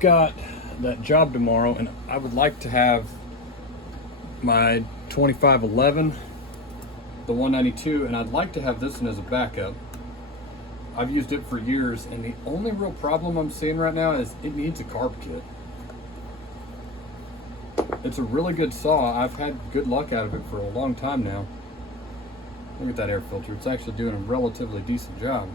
I've got that job tomorrow, and I would like to have my 2511, the 192, and I'd like to have this one as a backup. I've used it for years, and the only real problem I'm seeing right now is it needs a carb kit. It's a really good saw. I've had good luck out of it for a long time now. Look at that air filter. It's actually doing a relatively decent job.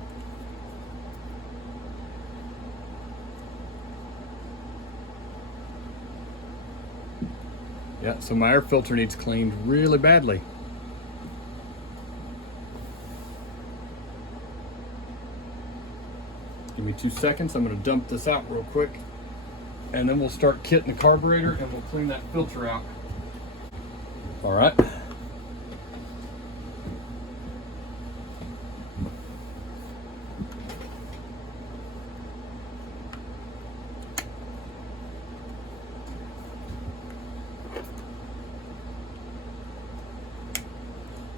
Yeah, so my air filter needs cleaned really badly. Give me 2 seconds. I'm going to dump this out real quick, and then we'll start kitting the carburetor and we'll clean that filter out. All right.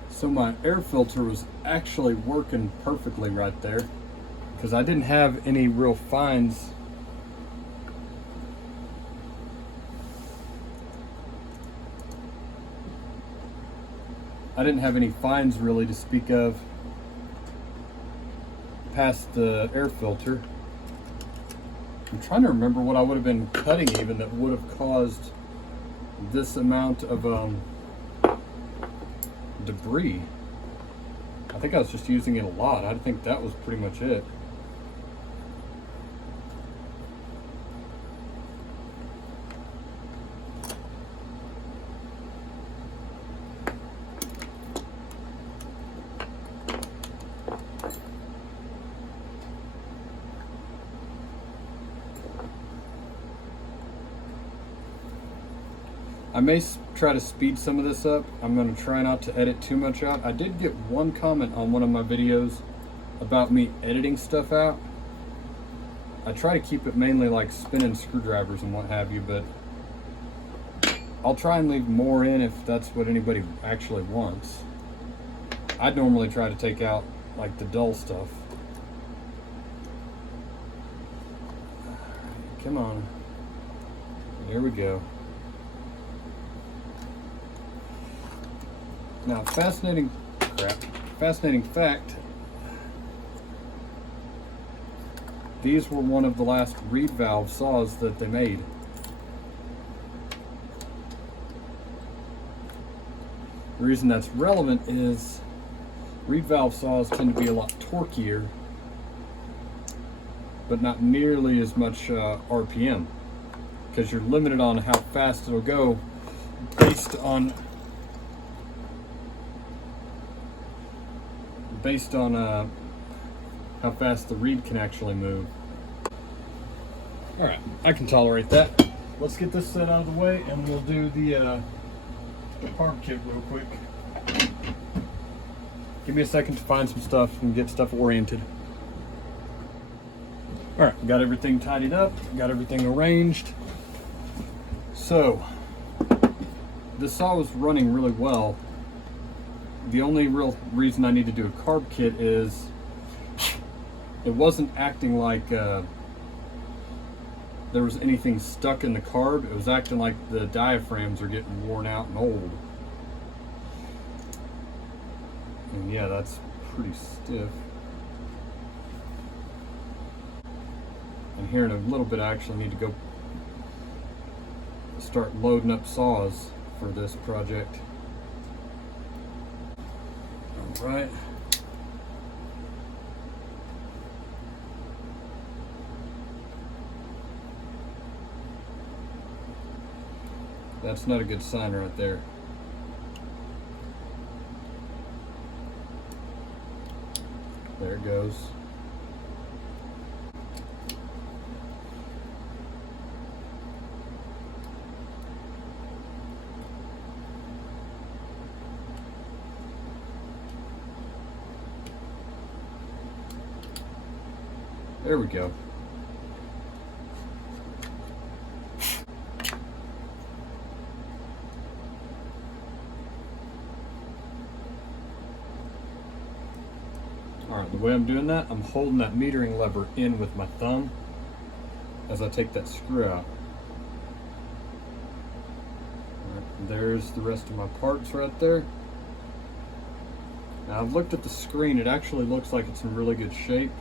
So my air filter was actually working perfectly right there because I didn't have any real fines. I didn't have any fines really to speak of past the air filter. I'm trying to remember what I would have been cutting even that would have caused this amount of debris. I think I was just using it a lot. I think that was pretty much it. I may try to speed some of this up. I'm going to try not to edit too much out. I did get one comment on one of my videos about me editing stuff out. I try to keep it mainly like spinning screwdrivers and what have you, but I'll try and leave more in if that's what anybody actually wants. I'd normally try to take out like the dull stuff. Come on. There we go. Now, fascinating fact, these were one of the last reed valve saws that they made. The reason that's relevant is reed valve saws tend to be a lot torqueier, but not nearly as much RPM, because you're limited on how fast it'll go based on how fast the reed can actually move. All right, I can tolerate that. Let's get this set out of the way and we'll do the carb kit real quick. Give me a second to find some stuff and get stuff oriented. All right, got everything tidied up, got everything arranged. So this saw was running really well. The only real reason I need to do a carb kit is it wasn't acting like there was anything stuck in the carb. It was acting like the diaphragms are getting worn out and old. And yeah, that's pretty stiff. And here in a little bit I actually need to go start loading up saws for this project. Right. That's not a good sign right there. There it goes. There we go. All right, the way I'm doing that, I'm holding that metering lever in with my thumb. as I take that screw out. Right, there's the rest of my parts right there. Now I've looked at the screen, it actually looks like it's in really good shape.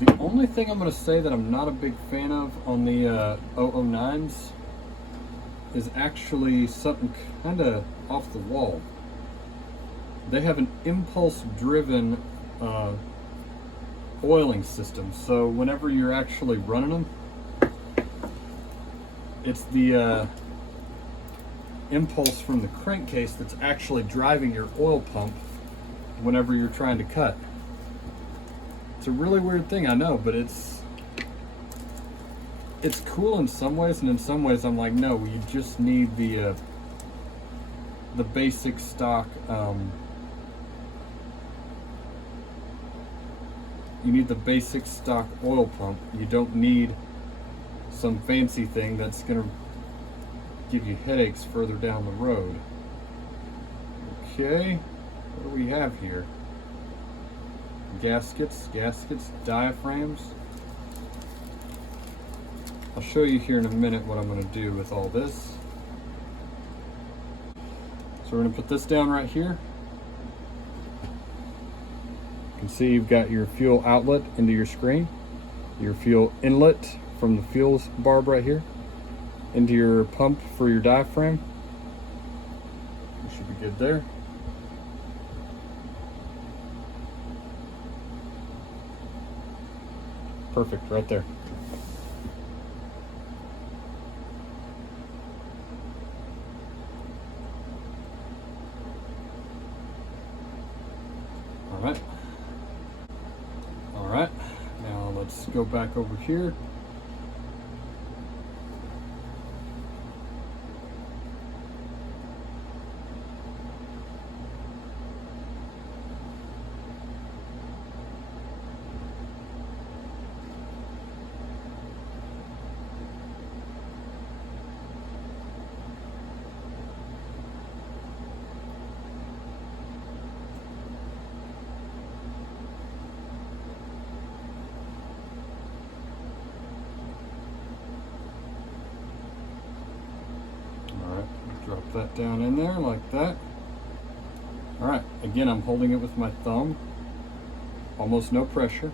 The only thing I'm going to say that I'm not a big fan of on the 009s is actually something kind of off the wall. They have an impulse driven oiling system, so whenever you're actually running them, it's the impulse from the crankcase that's actually driving your oil pump whenever you're trying to cut. It's a really weird thing, I know, but it's cool in some ways, and in some ways I'm like, no, you just need the basic stock. You need the basic stock oil pump. You don't need some fancy thing that's gonna give you headaches further down the road. Okay, what do we have here? Gaskets, diaphragms. I'll show you here in a minute what I'm going to do with all this. So we're going to put this down right here. You can see you've got your fuel outlet into your screen, your fuel inlet from the fuel barb right here, into your pump for your diaphragm. You should be good there. Perfect, right there. All right, now let's go back over here. Drop that down in there like that. All right, again, I'm holding it with my thumb, almost no pressure.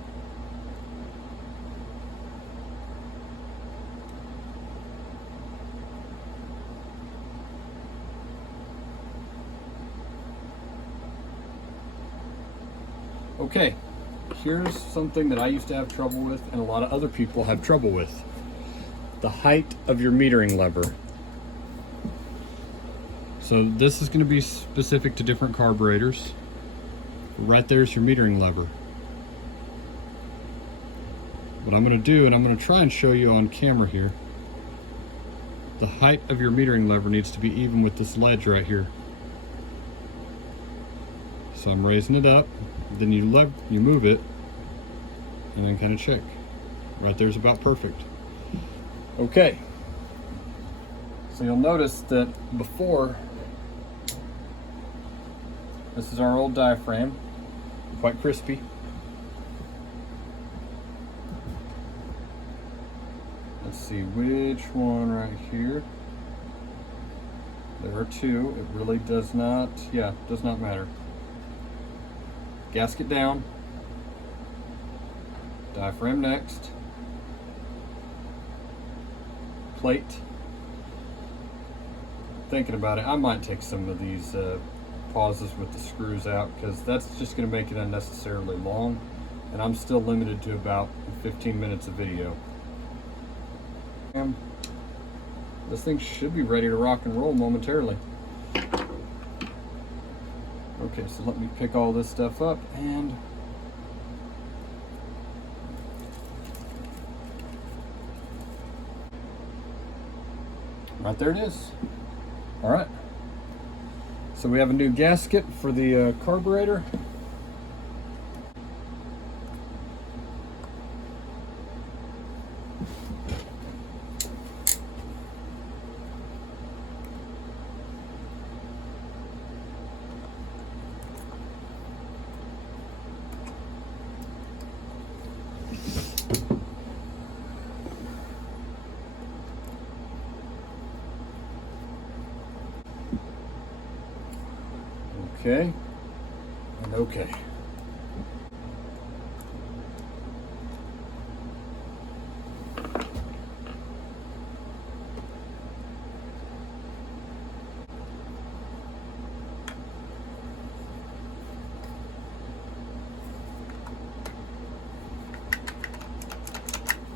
Okay, here's something that I used to have trouble with and a lot of other people have trouble with. The height of your metering lever. So this is going to be specific to different carburetors. Right there's your metering lever. What I'm going to do, and I'm going to try and show you on camera here, the height of your metering lever needs to be even with this ledge right here. So I'm raising it up, then you move it, and then kind of check. Right there's about perfect. Okay. So you'll notice that before, this is our old diaphragm, quite crispy. Let's see which one right here. There are two. It really does not, does not matter. Gasket down, diaphragm next, plate. Thinking about it, I might take some of these pauses with the screws out because that's just going to make it unnecessarily long, and I'm still limited to about 15 minutes of video. This thing should be ready to rock and roll momentarily. Okay, so let me pick all this stuff up and right there it is. All right, so we have a new gasket for the carburetor. okay, and okay.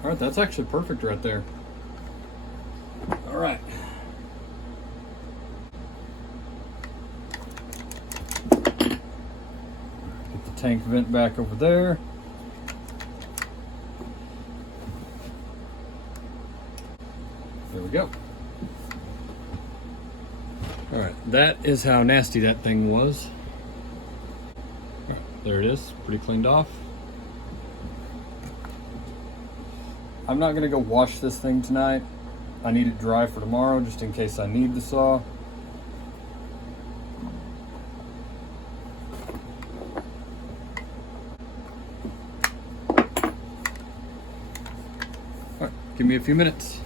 All right, that's actually perfect right there. All right. Get the tank vent back over there. There we go. All right, that is how nasty that thing was. All right, there it is, pretty cleaned off. I'm not gonna go wash this thing tonight. I need it dry for tomorrow just in case I need the saw. All right, give me a few minutes.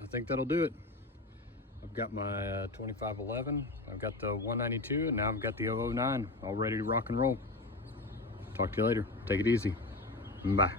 I think that'll do it. I've got my 2511, I've got the 192, and now I've got the 009 all ready to rock and roll. Talk to you later. Take it easy. Bye.